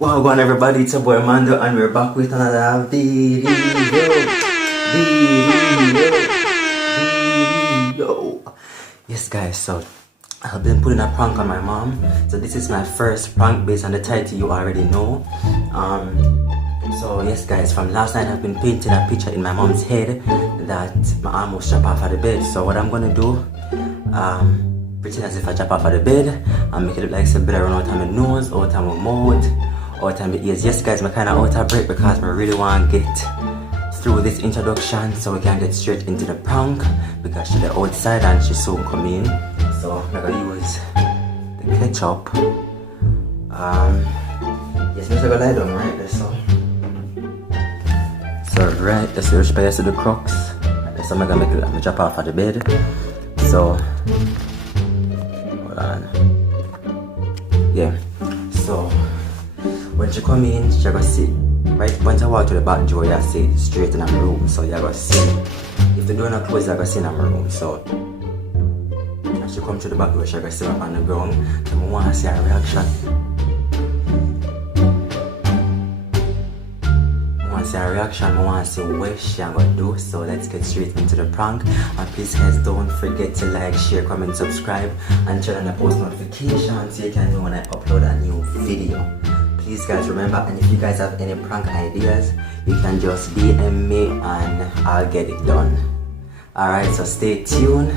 Well, go on everybody, it's your boy Mando and we're back with another video. Yes guys, so I've been putting a prank on my mom. So this is my first prank based on the title you already know. So yes guys, from last night I've been painting a picture in my mom's head that my arm was chopped off of the bed. So what I'm gonna do, pretend as if I chop off of the bed and make it look like some blood run out of my nose, out of my mouth, out of my ears. Yes guys, I'm kinda out of break because I really want to get through this introduction so we can get straight into the prank because she's outside and she soon come in. So I'm gonna use the ketchup. Yes, I'm gonna lie down right there, so right, that's the space of the crux. So I'm gonna make it like me drop off of the bed. So hold on. Yeah. So when she come in, she gonna sit right once I walk to the back door, you sit straight in her room. So you gonna see if the door not closed, you gonna see in her room. So when she come to the back door, she gonna sit up on the ground. So I wanna see her reaction. I want to see what she gonna do. So let's get straight into the prank. And please guys, don't forget to like, share, comment, subscribe and turn on the post notifications so you can know when I upload a new video. Please guys, remember, and if you guys have any prank ideas, you can just DM me and I'll get it done. Alright, so stay tuned.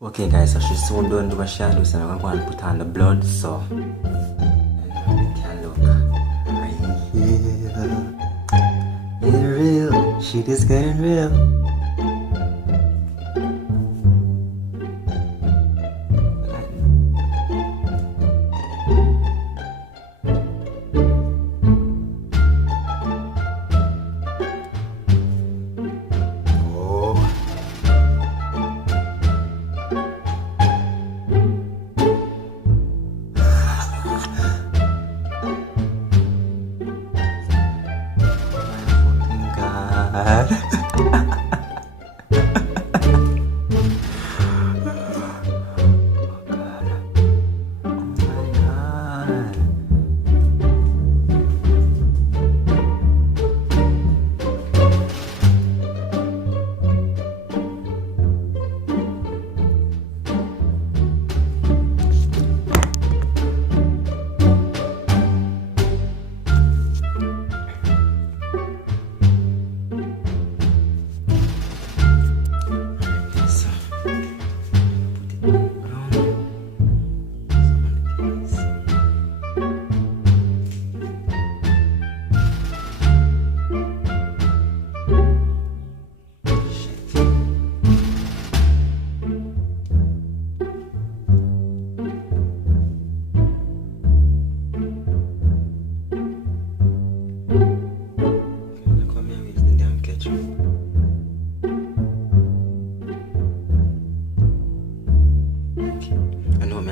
Okay guys, so she's soon done do what she do, so I'm going to put on the blood, so you can look right here. It's real, shit is getting real.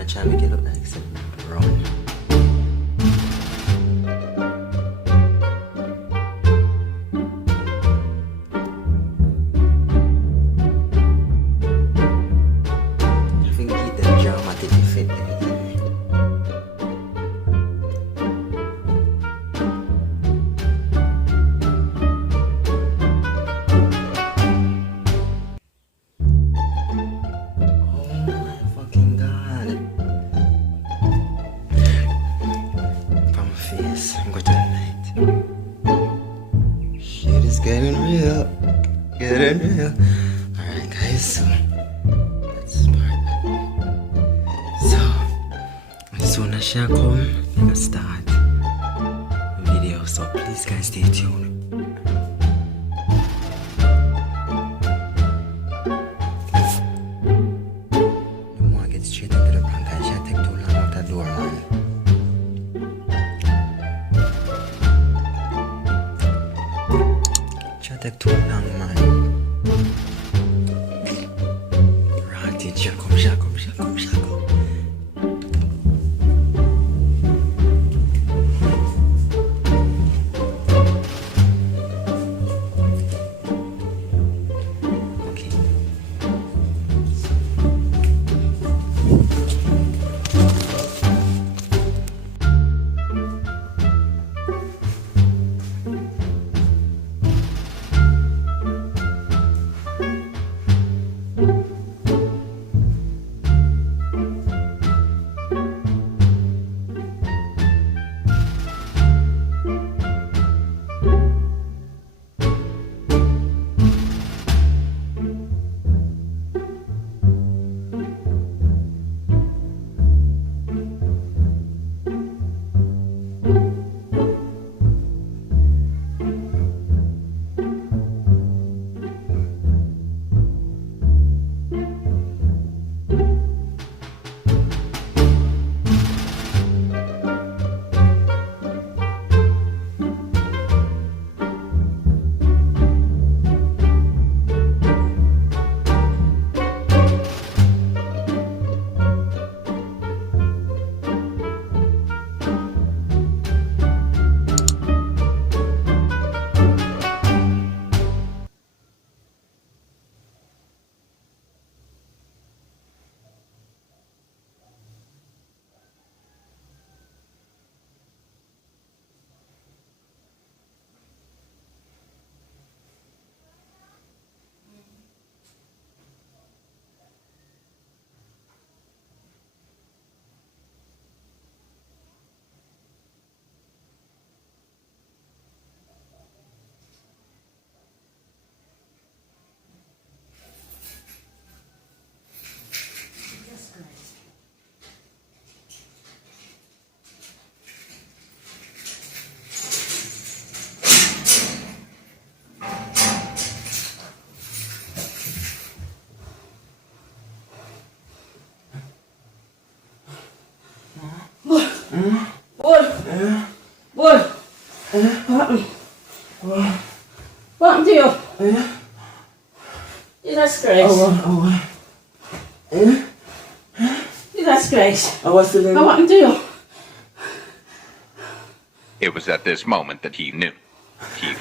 Trying to get up like something wrong. I think keep the dramatic effect there. Shit is getting real. Alright guys, so let's start. So as soon as she come, we gonna start video, so please guys stay tuned. You want to get straight into the prank, guys. Should take too long out the door, man. Should take too long, man. Right, teacher, come, Shako. What happened to you? Jesus Christ. Jesus Christ. What happened to you? It was at this moment that he knew. He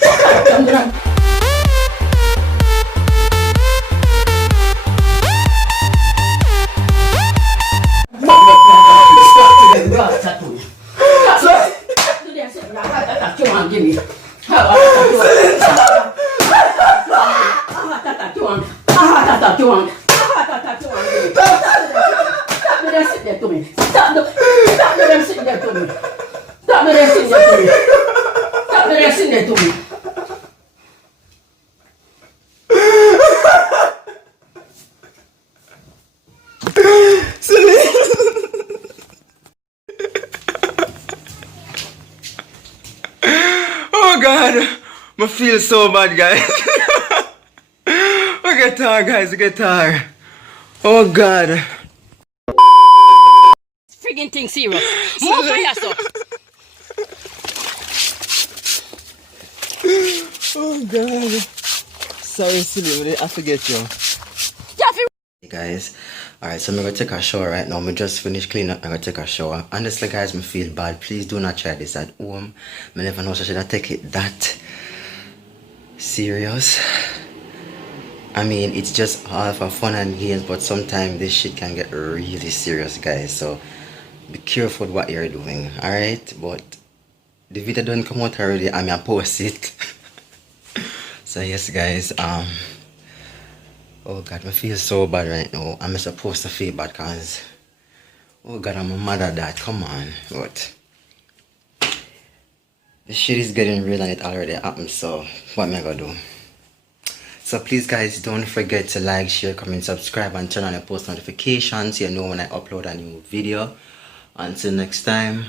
Oh God, I feel so bad, guys. We get tired, guys. We get tired. Oh God. Friggin' thing serious. More for yourself. Oh God. Sorry, silly, I forget you. Hey guys, alright, so I'm gonna take a shower right now. I just finished cleaning up. I'm gonna take a shower. Honestly, guys, I feel bad. Please do not try this at home. I never know, so should I take it that serious? I mean, it's just all for fun and games, but sometimes this shit can get really serious, guys. So be careful what you're doing, alright? But the video don't come out already. I'm gonna post it. So yes, guys, oh God, I feel so bad right now. I'm supposed to feel bad because, oh God, I'm a mother dad. Come on. But this shit is getting real and it already happened. So what am I gonna do? So please, guys, don't forget to like, share, comment, subscribe, and turn on your post notifications so you know when I upload a new video. Until next time.